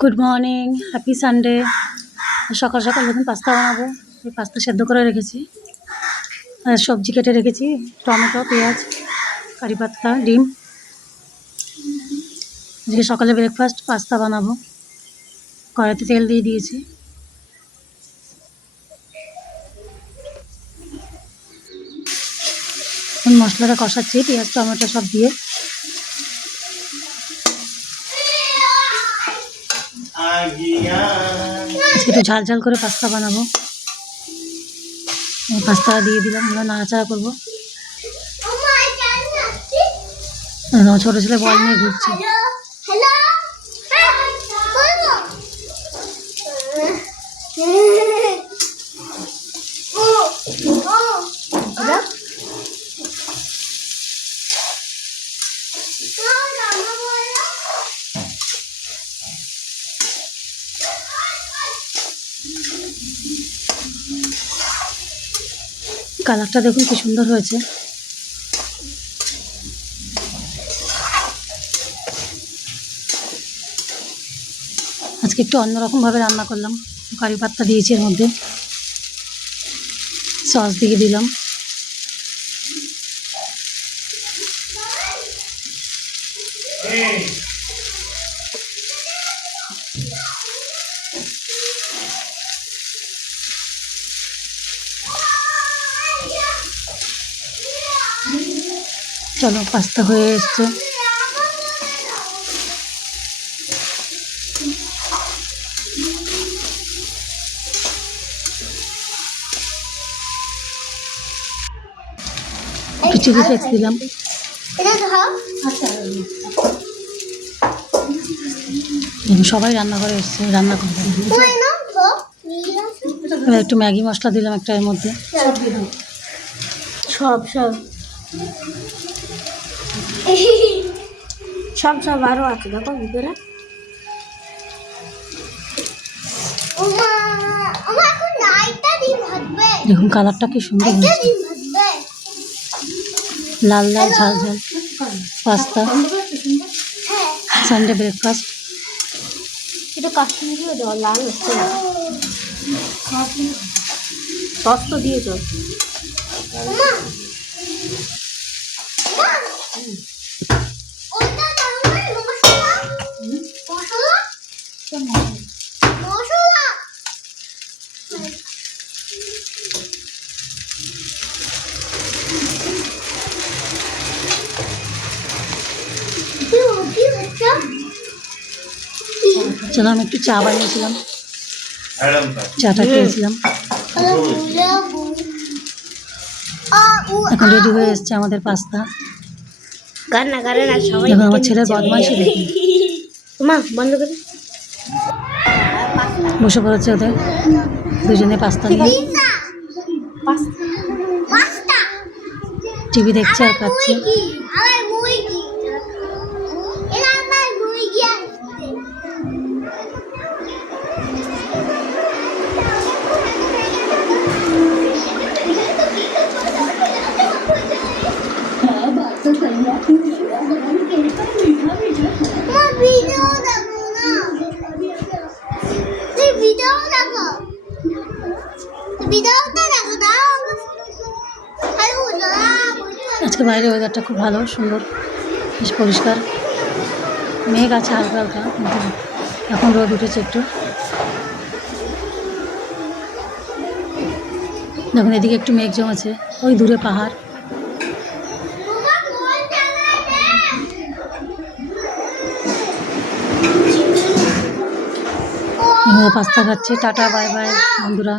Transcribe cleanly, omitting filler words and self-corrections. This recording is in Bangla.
Good morning, happy Sunday. সকাল সকাল যখন পাস্তা বানাবো, এই পাস্তা সেদ্ধ করে রেখেছি আর সবজি কেটে রেখেছি, টমেটো, পেঁয়াজ, কারি পাতা, ডিম। আজকে সকালে ব্রেকফাস্ট পাস্তা বানাবো। কড়াইতে তেল দিয়ে দিয়েছি। মশলাটা কষাচ্ছি পেঁয়াজ টমেটো সব দিয়ে। একটু ঝাল ঝাল করে পাস্তা বানাবো। পাস্তা দিয়ে দিলাম, আমরা নাড়াচাড়া করবো। ছোট ছেলে বল নিয়ে ঘুরছে। কালারটা দেখুন কি সুন্দর হয়েছে। আজকে একটু অন্যরকম ভাবে রান্না করলাম। কারি পাতা দিয়েছি, এর মধ্যে সস দিয়ে দিলাম। চলো, পাস্তা হয়ে এসছে। একটু চিলি ফ্লেক্স দিলাম। সবাই রান্নাঘরে এসছে, রান্না করবে। এবার একটু ম্যাগি মশলা দিলাম একটা, এর মধ্যে সব সব সব সব আরো আছে, দেখো ভিতরে। দেখুন কালারটা কি সুন্দর হয়েছে, লাল লাল ঝাল ঝাল পাস্তা। Sunday breakfast. এটা কাশ্মীরিও দেওয়া, লাল হচ্ছে না। সস তো দিয়েছ। চলো, আমি একটু চা বানিয়েছিলাম, চাটা খেয়েছিলাম। এখন রেডি হয়ে এসছে আমাদের পাস্তা। গান্না গারে না সবাই। দেখুন আমার ছেলের বদমাইশি দেখুন। মা বন্ধ করে বসে পড়েছে ওদের দুজনে পাস্তা নিয়ে, টিভি দেখছে আর খাচ্ছে। আজকে বাইরে ওয়েদারটা খুব ভালো, সুন্দর, বেশ পরিষ্কার। মেঘ আছে হালকা হালকা, কিন্তু এখন রোদ উঠেছে একটু। দেখুন এদিকে একটু মেঘ জমেছে, ওই দূরে পাহাড়। পাস্তা খাচ্ছে। টাটা, বাই বাই বন্ধুরা।